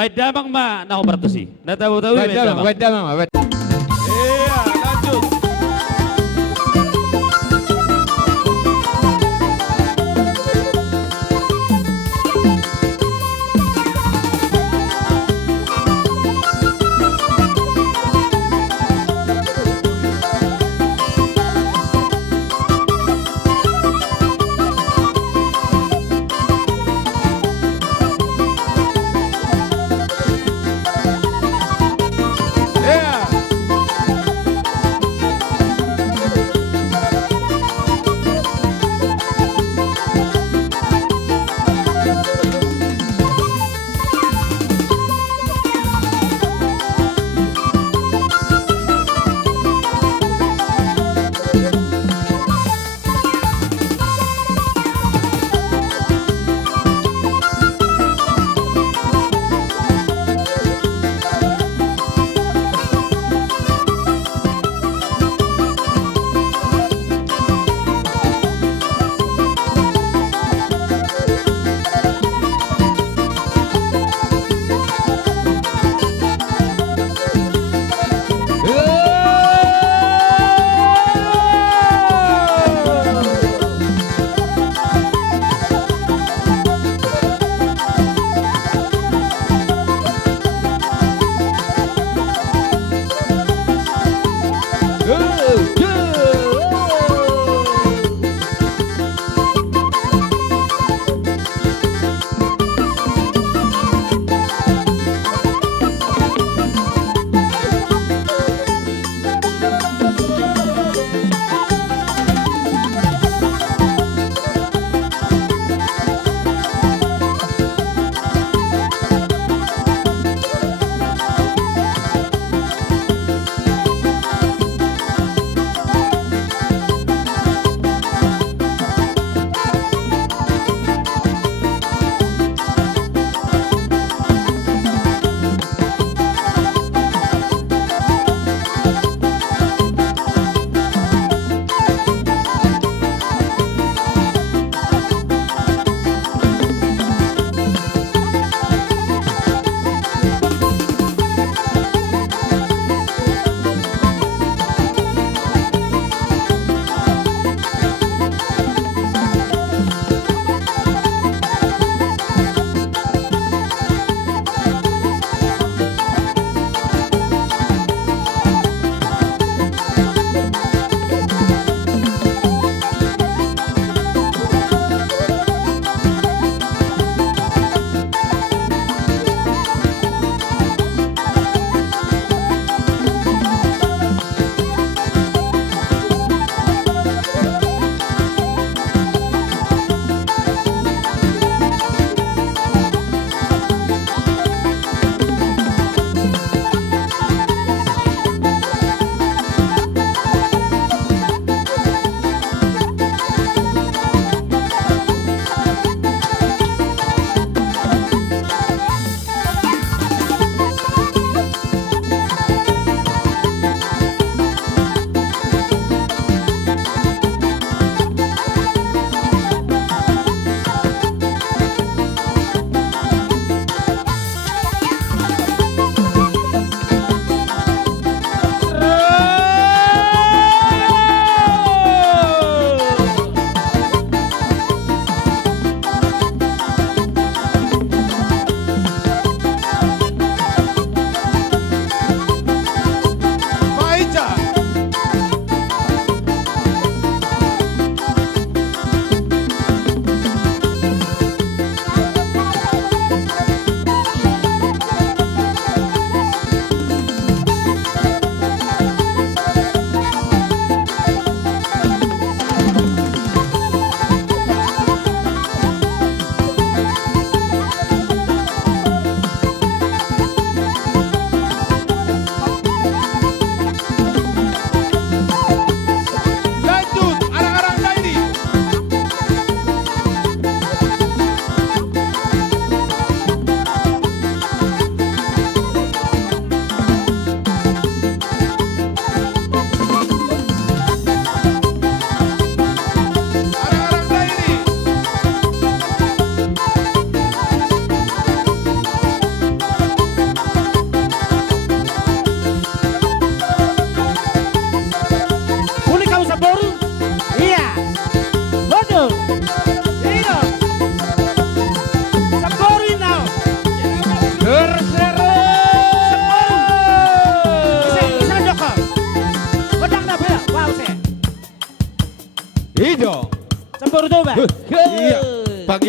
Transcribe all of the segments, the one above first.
Baik damang ma na operasi. Natahu-tahu Baik damang, baik damang. Iya, lanjut. Iya.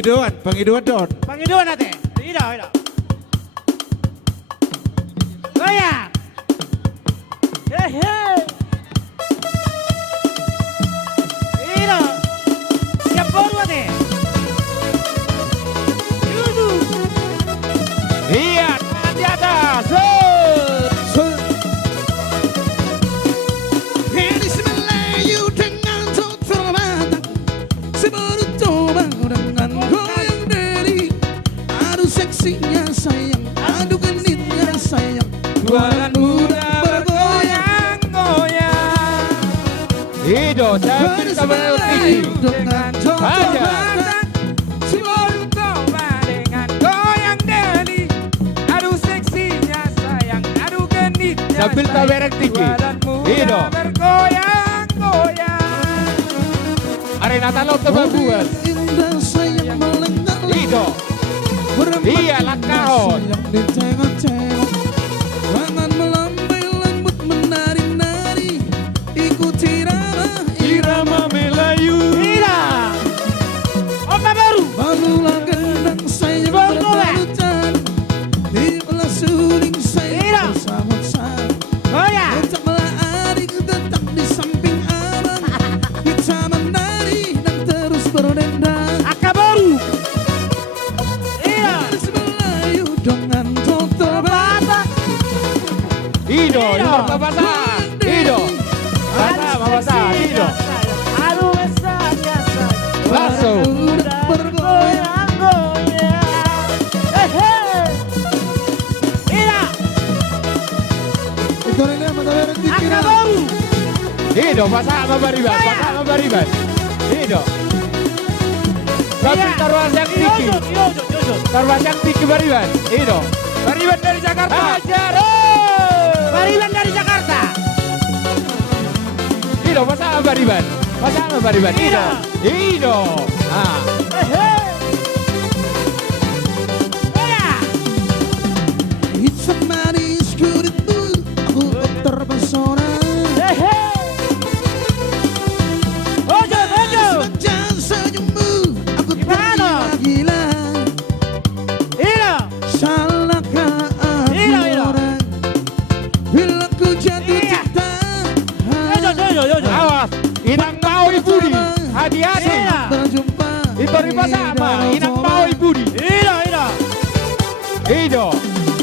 Pangiduan Don. Pangiduan ate. Ida. Goyang. Hehe. Ida. Siap baru ate. Yudu. Iya, tangan di atas. Gadis Melayu dengan total matang, seberuntung dengan goyang dari. Aduh seksinya sayang, aduh genitnya sayang. Tuanan muda bergoyang-goyang. Ido, Gadis Melayu dengan total matang, Seberuntung dengan goyang deli. Aduh seksinya sayang, aduh genitnya sambil sayang. tawerek tinggi. Badan muda Ido. bergoyang-goyang. Arena Talok kebaguan. indah sayang melenggang. Ido. Iya, Lakahon. Yang ditengok-tengok, tangan melambai lembut menari-nari, ikuti irama Melayu. Ida. Opa baru. barulah gendang sayang berbalutan, tiuplah suling sayang bersama-sama. Goyang. Tetaplah adik tetap di samping abang, kita menari dan terus berdendang. Aka baru. Ida. Gadis Melayu dengan total batak. Ido, basah. Ido. Basah. Ido. Aduh besarnya sayang. Baso. Bergoyang-goyang. Hehe. Ida. Aka baru. Ido, basah mabariban. Ido. Sambil taruhan yang tinggi. Yojot. Taruhan yang tinggi bariban. Ido. Bariban dari Jakarta. Hajar. Bariban dari Jakarta. Ido, basah mabariban. Ido. Ah. Hehe. Goyang. Hitam manis kulitmu, aku terpesona. Hehe. Ojo. Sepanjang senyummu, aku Gimana? tergila-gila. Ida. Salahkah aku Iya. orang bila ku jatuh Iya. cinta? Yojot. Awas. Inang mau ibudi. Hati-hati. Iya. Berjumpa Itu riba sama. di Inang danau mau Toba. ibudi. Ida. Ido.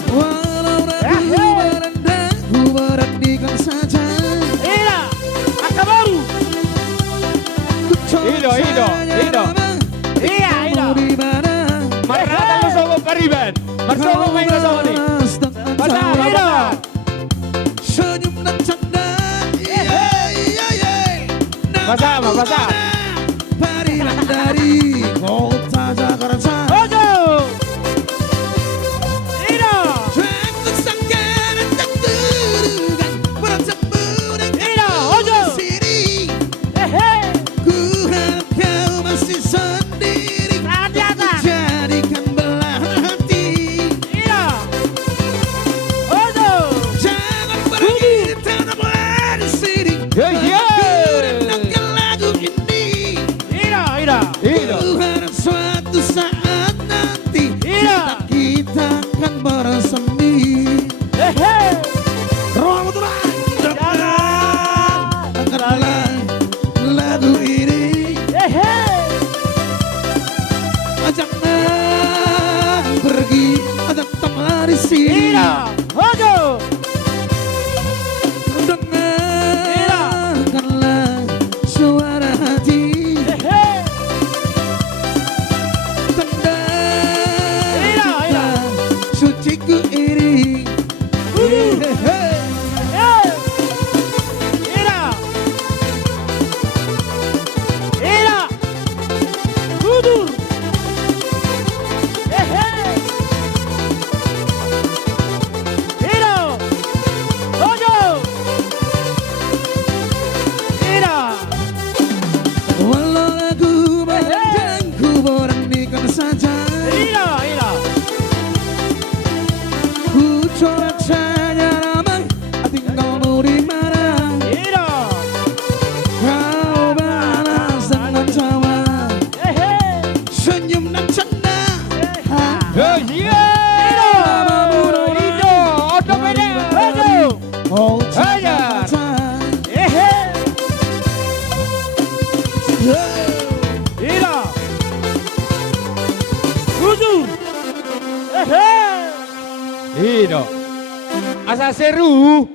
Walau ragu merenda, ku beranikan saja. Ida. Aka baru. Ku coba Ido. saja nama, Iya, Ida. kamu di mana? Marata lu sobo bariban. Marsobo main ke sini. Balas dengan Basah. tawa, Ida. senyum dan canda. Basah. Parilan dari kota Jakarta. Ojo. Ida. Aku sangka dan tak terduga bertemu Iya, denganmu ojo. di sini. Hehe. Ku harap kau masih sendiri. Tangan di Aku atas. jadikan belahan hati. Ida. Ojo. Jangan pergi, tetaplah di sini. Iya. Aku rendangkan lagu ini. Ida. Ido. Ku harap suatu saat nanti Iya. cinta kita akan bersemi. Hehe. Ruang Tuhan, angkatlah lagu ini. Hehe. Jangan pergi, tetaplah di sini. Ida. Ojo. Dengarkanlah suara hati. Hehe. Tanda Iya. cinta suciku ini. Hehe. Ida. Kudur. Hehe. Ira. 7. Hei. Ida. Asa seru.